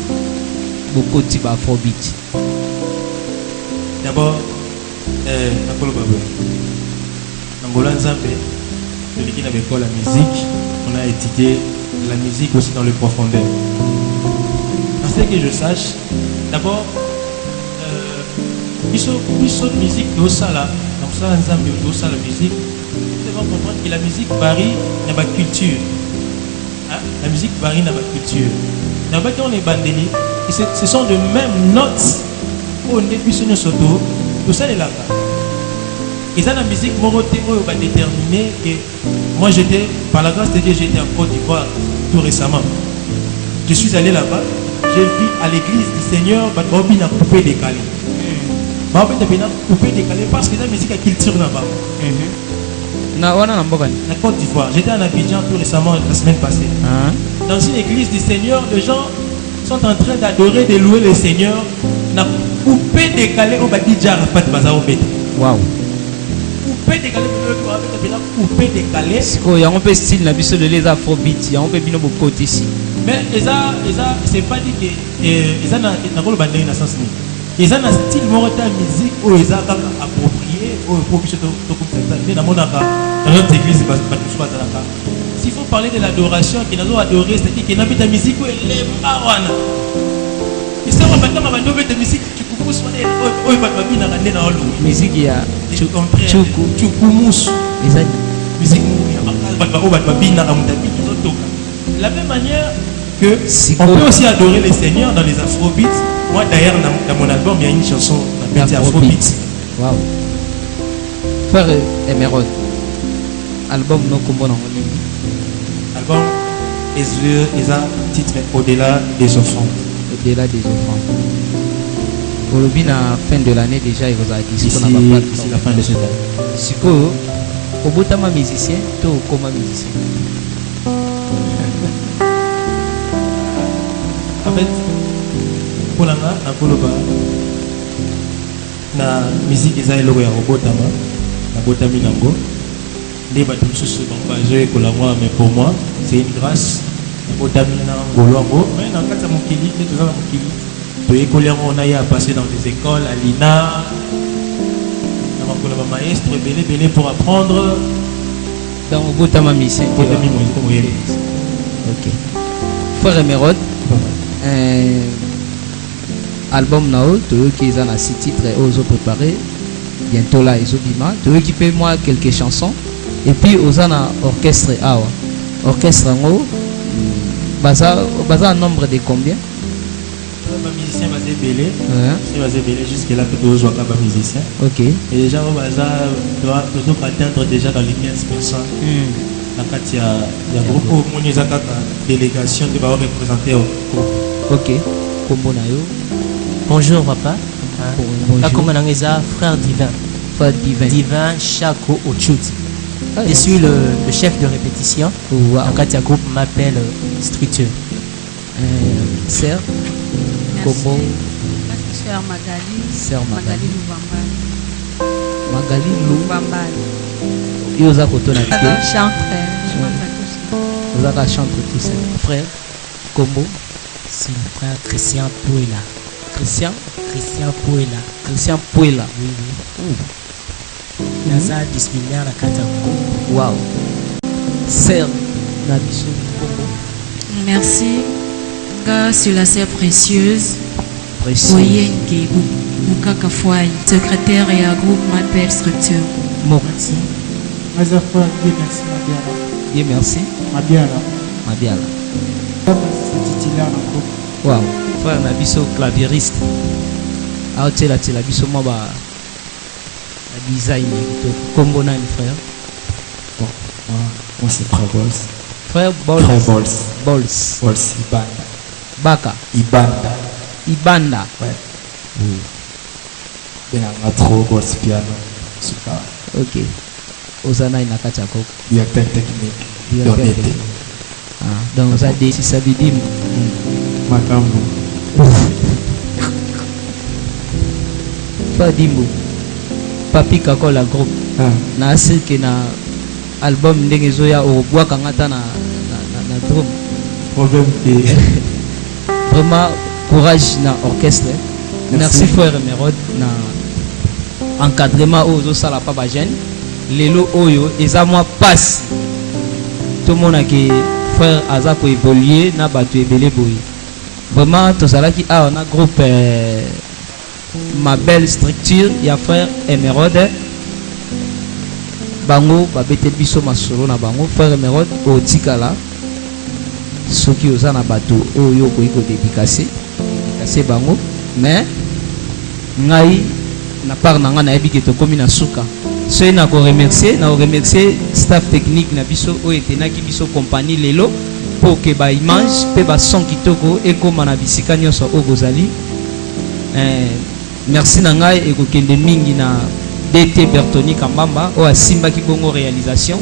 bokoti ba afrobeat. D'abord, Nakolo Babou. Angola Nzambe, celui qui n'avait pas la musique, on a étudié la musique aussi dans les profondeurs. À ce que je sache, d'abord, ils sont musique de Osala, comme ça Nzambe de Osala la musique. Nous devons comprendre que la musique varie dans ma culture. Hein? La musique varie dans ma culture. Dans ma on est bandeli, ce sont de mêmes notes. On est plus sur soto, tout ça est là-bas. Et ça, la musique, mon côté, va déterminer que moi j'étais, par la grâce de Dieu, j'étais en Côte d'Ivoire tout récemment. Je suis allé là-bas, j'ai vu à l'église du Seigneur, Babi n'a coupé décalé. Babi n'a coupé décalé parce que la musique a culture là-bas. Na wana na mboka ni La Côte d'Ivoire, j'étais en Abidjan tout récemment, la semaine passée. Dans une église du Seigneur, les gens sont en train d'adorer, de louer le Seigneur. Na coupé décalé au Badi Djarafat Bazao Beta. wow Coupé décalé, coupé décalé. sikoyo yango mpe style na biso lelo eza afrobeat yango mpe bino bokoti isi Mais c'est pas dit que ils ont na bandé na sens ni. Ils ont un style morata musique où ils ont approprié au professeur de compléter dans mon aka dans notre église pas tout soit là. S'il faut parler de l'adoration qui nous adorer c'est qui n'a pas de musique où elle est marwana. Ils sont pas dans ma de musique tu coupe sur les oh il va pas bien dans na olu. musique ya Chuku chukumus eza musique de la même manière que on peut aussi adorer les seigneurs dans les afrobeats. Moi d'ailleurs dans mon album il y a une chanson appelée afrobeat. wow frère Emerode album no kombo nango nini Album est un titre au-delà des offrandes. au-delà des offrandes olobi na fin de l'année déjà ekozala disco na D'ici baplateforme la fin de cette année. sikoyo obotama musicien to okoma musicien En fait, pour la na musique eza eloko ya kobotama na botami nango nde bato mosusu bazoye kolangwa, mais pour moi c'est une grâce na botami na ngolo yango. Mais na kati ya mokili nde toza na mokili toyekoli yango na ye a passé dans des écoles à l'INA na makolo ya bamaestre ebele pour apprendre donc obotama musicien botami moyele. ok frère Emerode album nao toyoki eza na 6 titres ozo préparé bientôt là ezobima toyoki mpe moi quelques chansons et puis oza na orchestre awa orchestre yango baza en nombre de combien Musicien basé belé, c'est basé belé jusque là que tous soient capables musiciens. ok Et déjà on doit atteindre déjà dans les 15%. La Katia, il y a beaucoup de délégation qui va représenter au groupe. ok kombo na yo Bonjour papa. bonjour Nakomanangeza frère divin. frère divin Divin Chako Ochuti. Je suis le chef de répétition. wow. En Katia groupe m'appelle Structure. sœur kombo Sœur Magali. Sœur Magali. Magali Magali Lubambali. Lu Lubambali. yo oza kotona te Chantre. Je m'appelle ozaka chantre tout seul frère kombo C'est le frère Christian Pouela. Christian Christian Pouela. Oui. Naza disciplinaire la kata. Wow. Sœur Nabiso. Merci. Nga sur la sœur précieuse. Précieux. Oyenge Mukaka Fouaï, secrétaire et à groupe Mapel Structure. Merci. Maza frère, Dieu merci Mabiala. Dieu merci. Mabiala. Mabiala. C'est titulaire dans le groupe. Wow. Frère Nabiso claviériste. Aotela tela biso mo ba design to combo na frère. Bon, moi c'est Frère Bols. Frère Bols. Frère Bols. Bols. Bols Ibanda. Baka. Ibanda. Ibanda. Ouais. Oui. Ben on a trop Bols piano. Super. Ok. Ozana inakata koko. Directeur technique. Directeur Donné. technique. Ah, donc ça dit si ça veut dire Makambo. Frère Dimbo. Papi Kakola groupe. Ah. Na asiki na album ndenge zoya obwaka ngata na drum. Problème et Vraiment courage na orchestre. Merci Merci. frère Merod na encadrement ozo sala pa ba jeune. Lelo oyo eza moi passe. Tout le monde a que frère aza ko évoluer na batu ebele boy. Vraiment to sala ki a on a groupe ma belle structure ya frère Emerode bango babete biso masolo na bango frère Emerode o tikala soki oza na bato oyo koyi ko dédicacer bango mais ngai na part na nga na yebi ke tokomi na suka soki na ko remercier staff technique na biso oyo etenaki biso compagnie lelo pour que ba image pe ba son kitoko ekoma na bisika nyonso oyo bozali. Merci na ngai ekokende mingi na DT Bertoni Kambamba o asimbaki bongo réalisation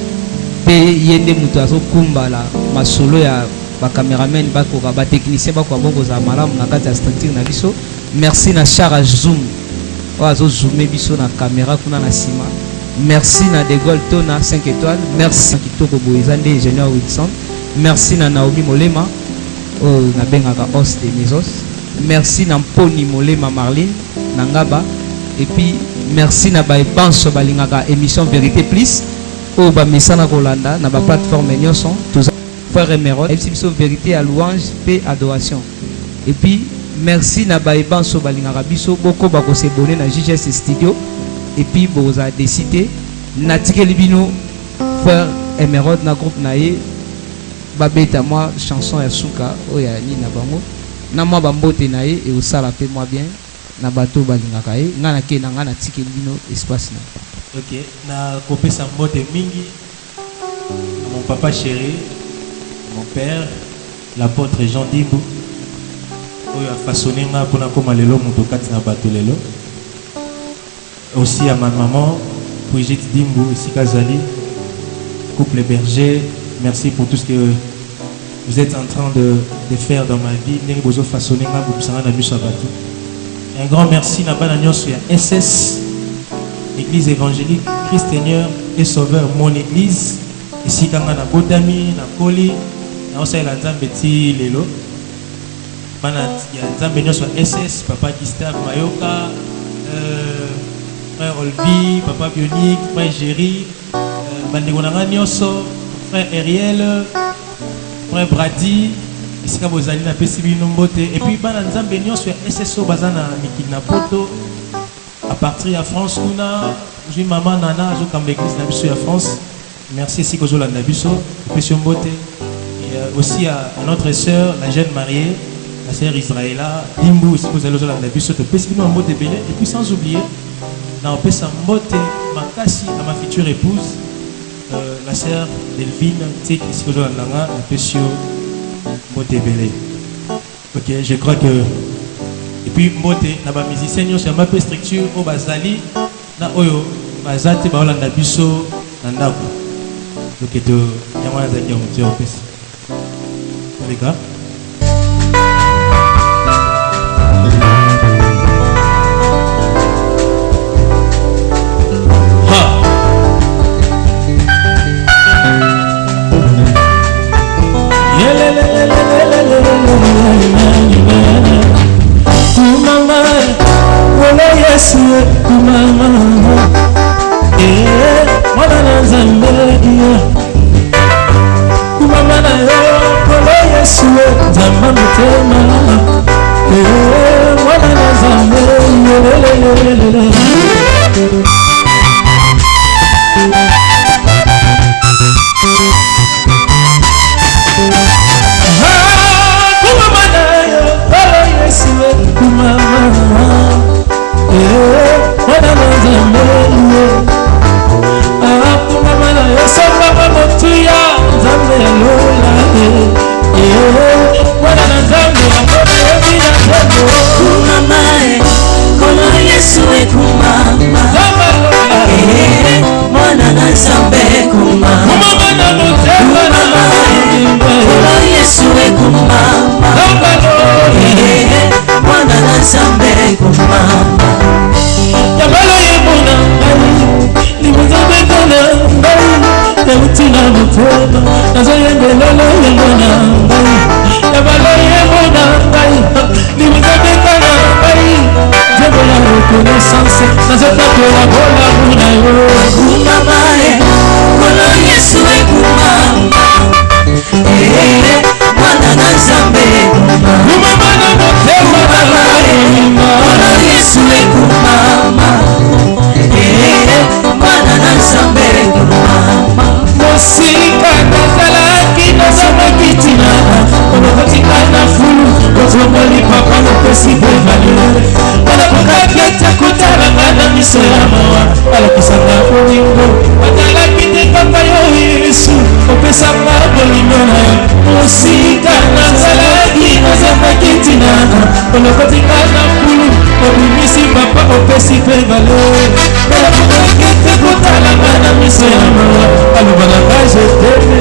pe yende muto azokumba la masolo ya ba cameraman bakoka ba technicien bakoka bongo za malamu na kati ya structure na biso. Merci na Chara Zoom o azo zoomer biso na caméra kuna na sima. Merci na De Gaulle to na 5 étoiles. Merci kitoko boyezande ingénieur Wilson. Merci na Naomi Molema o na bengaka os de Mesos. Merci na Mponi Molema Marlene Nangaba. Et puis merci na Banso balingaka émission Vérité Plus au Bamesana Rolanda na ba plateforme nyonso tous frère Emerode émission Vérité à louange paix adoration. Et puis merci na Banso balingaka biso boko bako se bonner na JGS studio et puis boza décider natikeli bino frère Emerode na groupe nae babeta moi chanson ya suka oya ni na bango na moi bambote nae et au sala fait moi bien na bato balingaka ye ngana ke na ngana tikeli bino espace na. Ok, na kopesa mbote mingi mon papa chéri, mon père, l'apôtre Jean Dimbu oyo a façonné nga pona koma lelo muto kati na bato lelo. Aussi à ma maman Brigitte Dimbu ici Kazali, couple berger, merci pour tout ce que vous êtes en train de faire dans ma vie. Ndenge bozo façonné nga bobisanga na biso bato. Un grand merci na bana nyonso ya SS Église évangélique Christ Seigneur et Sauveur mon église ici kanga na Botami na Koli na osala nzambe ti lelo bana ya nzambe nyonso ya SS papa Gustave Mayoka frère Olvi papa Bionique frère Géry bandeko na nga nyonso frère Ariel frère Brady isika bozali na pesi bino mbote et puis bana nzambe nyonso ya SSO bazana mikili na poto à partir de France kuna je maman nana zo kamba église na biso ya France merci si ko zo la biso pesi mbote et aussi à notre sœur la jeune mariée la sœur Israëla Dimbu si vous allez zo la biso te pesi bino mbote belé et puis sans oublier na pesa mbote makasi à ma future épouse la sœur Delphine Tik si ko zo la nga pesi Motebele. Ok, je crois que et puis Mote na ba musicien nyonso ya mape structure o bazali na oyo bazate ba olanda biso na ndako. Donc to yamana za nyo mtio pesa. Fika. kolo Yesu kumama mwana na Nzambe kumama na yo kolo Yesu Nzamba motema mwana na Nzambe Papa,